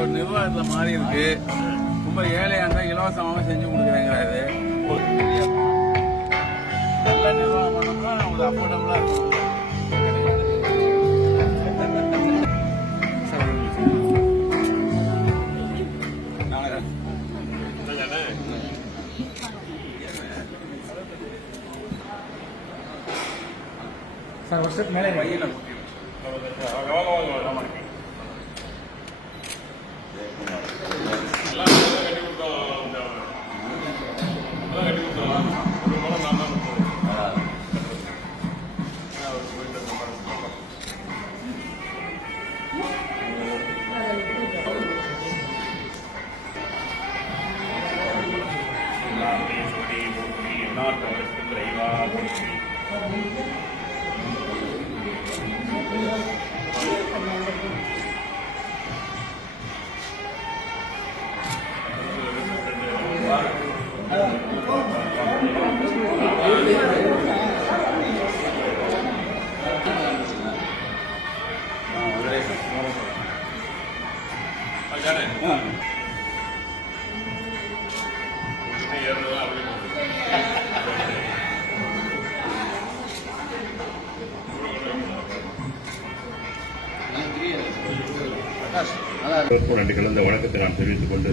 ஒரு நிர்வாகத்துல மாறி இருக்கு. ரொம்ப ஏழையா இருந்தா இலவசமாக செஞ்சு கொடுக்குறேங்கிறாரு. நல்ல நிர்வாகம் பண்ணோம்னா அவங்களுக்கு இருக்கும். சார் ஒரு ஸ்டெப் மேலே பையில நாட்டோருக்கு விரைவா போற்றி Thank you. சிறப்பு நன்றி கலந்த வணக்கத்தை நான் தெரிவித்துக் கொண்டு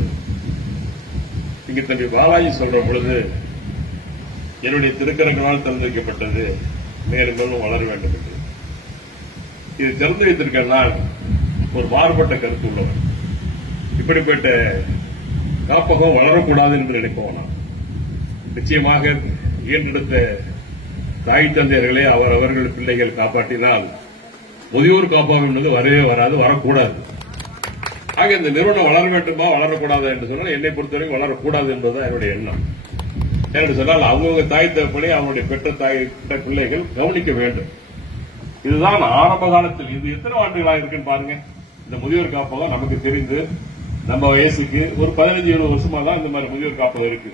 இங்கு தம்பி பாலாஜி சொல்ற பொழுது என்னுடைய திருக்கரங்களால் திறந்து வைக்கப்பட்டது மேலும் மேலும் வளர வேண்டும் என்று. இது திறந்து வைத்திருக்க நான் ஒரு மாறுபட்ட கருத்து உள்ளவன் இப்படிப்பட்ட காப்பகம் வளரக்கூடாது என்று நினைப்பவனா நான். நிச்சயமாக ஈன்றெடுத்த தாய் தந்தையர்களே அவர் அவர்கள் பிள்ளைகள் காப்பாற்றினால் முதியோர் காப்பகம் என்பது வரவே வராது வரக்கூடாது. ஆக இந்த நிறுவனம் வளர வேண்டுமா வளரக்கூடாது என்று சொன்னால் என்னை பொறுத்தவரைக்கும் வளரக்கூடாது என்பதுதான் என்னுடைய எண்ணம். என்று சொன்னால் அவங்கவுங்க தாய் தகப்பனை அவனுடைய பெற்ற தாய் பெற்ற பிள்ளைகள் கவனிக்க வேண்டும். இதுதான் ஆரம்ப காலத்தில். இது எத்தனை ஆண்டுகளாக இருக்குன்னு பாருங்க. இந்த முதியோர் காப்பகம் நமக்கு தெரிந்து நம்ம வயசுக்கு ஒரு பதினஞ்சு இருபது வருஷமா தான் இந்த மாதிரி முதியோர் காப்பகம் இருக்கு.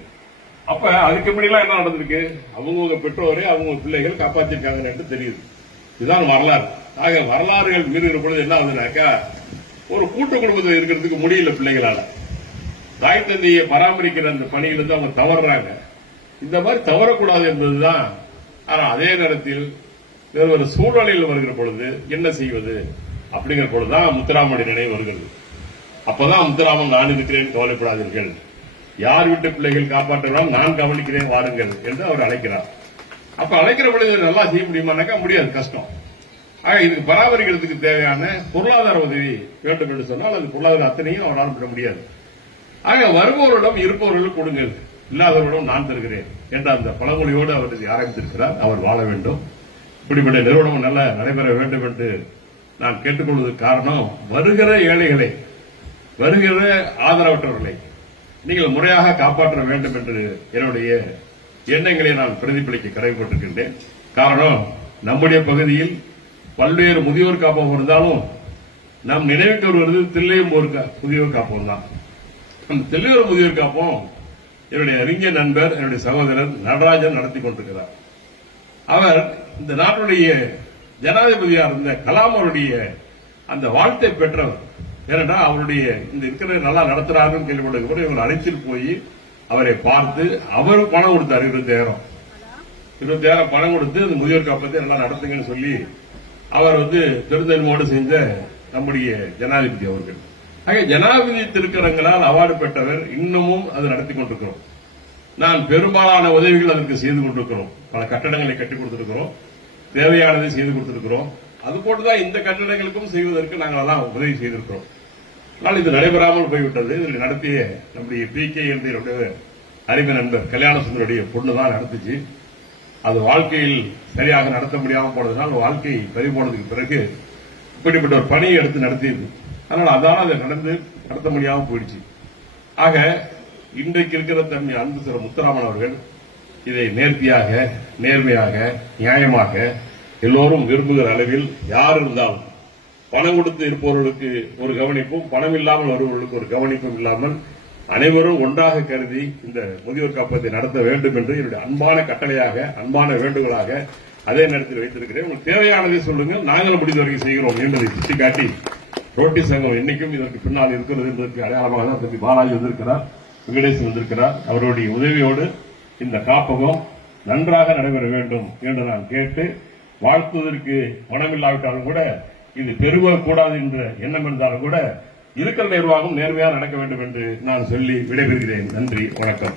அப்ப அதுக்கு முன்னாடிலாம் என்ன நடந்திருக்கு? அவங்கவுங்க பெற்றோரை அவங்க பிள்ளைகள் காப்பாற்றிருக்காங்கன்னு என்று தெரியுது. இதுதான் வரலாறு. ஆக வரலாறுகள் மீறுகிற பொழுது என்ன ஆகுதுனாக்கா ஒரு கூட்டு குடும்பத்தில் இருக்கிறதுக்கு முடியல பிள்ளைகளால. தாய் தந்தையை பராமரிக்கிற அந்த பணியிலிருந்து அவங்க தவறுறாங்க. இந்த மாதிரி தவறக்கூடாது என்பதுதான். ஆனால் அதே நேரத்தில் வேறு சூழ்நிலையில் வருகிற பொழுது என்ன செய்வது? அப்படிங்கிற பொழுதுதான் முத்துராமனுடைய நினைவு வருகிறது. அப்பதான் முத்துராமன் நான் இருக்கிறேன் கவலைப்படாதீர்கள். யார் வீட்டு பிள்ளைகள் காப்பாற்றலாம் நான் கவனிக்கிறேன் வாருங்கள் என்று அவர் அழைக்கிறார். அப்ப அழைக்கிற பொழுது நல்லா செய்ய முடியுமானாக்கா முடியாது கஷ்டம். ஆக இதுக்கு பராமரிக்கிறதுக்கு தேவையான பொருளாதார உதவி வேண்டும் என்று சொன்னால் அது பொருளாதார அத்தனையும் அவரால் பெற முடியாது. ஆக வருபவரிடம் இருப்பவர்கள் கொடுங்கள். இல்லாதவரிடம் நான் தருகிறேன் என்ற அந்த பழமொழியோடு அவர் ஆரம்பித்திருக்கிறார். அவர் வாழ வேண்டும். இப்படிப்பட்ட நிறுவனம் நல்ல நடைபெற வேண்டும் என்று நான் கேட்டுக்கொள்வதற்கு காரணம் வருகிற ஏழைகளை வருகிற ஆதரவற்றவர்களை நீங்கள் முறையாக காப்பாற்ற வேண்டும் என்று என்னுடைய எண்ணங்களை நான் பிரதிபலிக்க கடமைப்பட்டிருக்கின்றேன் காரணம் நம்முடைய பகுதியில் பல்வேறு முதியோர் காப்பகம் இருந்தாலும் நம் நினைவுக்கு வருவது தில்லையம்பூர் முதியோர் காப்பகம் தான். அந்த தில்லையூர் முதியோர் காப்பகம் என்னுடைய அறிஞர் நண்பர் என்னுடைய சகோதரர் நடராஜன் நடத்தி கொண்டிருக்கிறார். அவர் இந்த நாட்டுடைய ஜனாதிபதியாக இருந்த கலாம் அவருடைய அந்த வாழ்த்தை பெற்றவர் ஏனென்றால் அவருடைய இந்த இருக்கிற நல்லா நடத்துறாருன்னு கேள்விப்பட்ட கூட இவர் அழைச்சிட்டு போய் அவரை பார்த்து அவர் பணம் கொடுத்தார் இருபத்தாயிரம். இருபத்தாயிரம் பணம் கொடுத்து அந்த முதியோர் காப்பத்தை நல்லா நடத்துங்கன்னு சொல்லி அவர் வந்து பெருந்தன்மையோடு சேர்ந்த நம்முடைய ஜனாதிபதி அவர்கள். ஆக ஜனாதிபதி திருக்கரங்களால் அவார்டு பெற்றவர் இன்னமும் அது நடத்தி கொண்டிருக்கிறோம். நான் பெரும்பாலான உதவிகள் அதற்கு செய்து கொண்டிருக்கிறோம். பல கட்டடங்களை கட்டி கொடுத்திருக்கிறோம். தேவையானதை செய்து கொடுத்திருக்கிறோம். அது போட்டுதான் இந்த கட்டடங்களுக்கும் செய்வதற்கு நாங்கள் எல்லாம் உதவி செய்திருக்கிறோம். ஆனால் இது நடைபெறாமல் போய்விட்டது. இதில் நடத்திய நம்முடைய பி கே என்ற என்னுடைய அறிவு நண்பர் கல்யாண சுந்தருடைய பொண்ணு தான் நடத்துச்சு அது வாழ்க்கையில் சரியாக நடத்த முடியாமல் போனதுனால் வாழ்க்கை சரி போனதுக்கு பிறகு இப்படிப்பட்ட ஒரு பணியை எடுத்து நடத்தியது. அதனால் அதான் அதை நடந்து நடத்த முடியாமல் போயிடுச்சு. ஆக இன்றைக்கு இருக்கிற தன்மை அன்பு திரு முத்துராமன் அவர்கள் இதை நேர்த்தியாக நேர்மையாக நியாயமாக எல்லோரும் விரும்புகிற அளவில் யார் இருந்தாலும் பணம் கொடுத்து இருப்பவர்களுக்கு ஒரு கவனிப்பும் பணம் இல்லாமல் வருபவர்களுக்கு ஒரு கவனிப்பும் இல்லாமல் அனைவரும் ஒன்றாக கருதி இந்த முதியோர் காப்பகத்தை நடத்த வேண்டும் என்று என்னுடைய அன்பான கட்டளையாக அன்பான வேண்டுகோளாக அதே நேரத்தில் வைத்திருக்கிறேன். உங்களுக்கு தேவையானதை சொல்லுங்கள். நாங்கள் முடிந்தவரைக்கும் செய்கிறோம் என்பதை சுட்டிக்காட்டி ரோட்டி சங்கம் இன்னைக்கும் இதற்கு பின்னால் இருக்கிறது என்பதற்கு அடையாளமாக தான் தம்பி பாலாஜி வந்திருக்கிறார் வெங்கடேசன் வந்திருக்கிறார். அவருடைய உதவியோடு இந்த காப்பகம் நன்றாக நடைபெற வேண்டும் என்று நான் கேட்டு வாழ்த்துவதற்கு மனமில்லாவிட்டாலும் கூட இது பெருகக்கூடாது என்ற எண்ணம் இருந்தாலும் கூட இருக்கிற நிர்வாகம் நேர்மையாக நடக்க வேண்டும் என்று நான் சொல்லி விடைபெறுகிறேன். நன்றி வணக்கம்.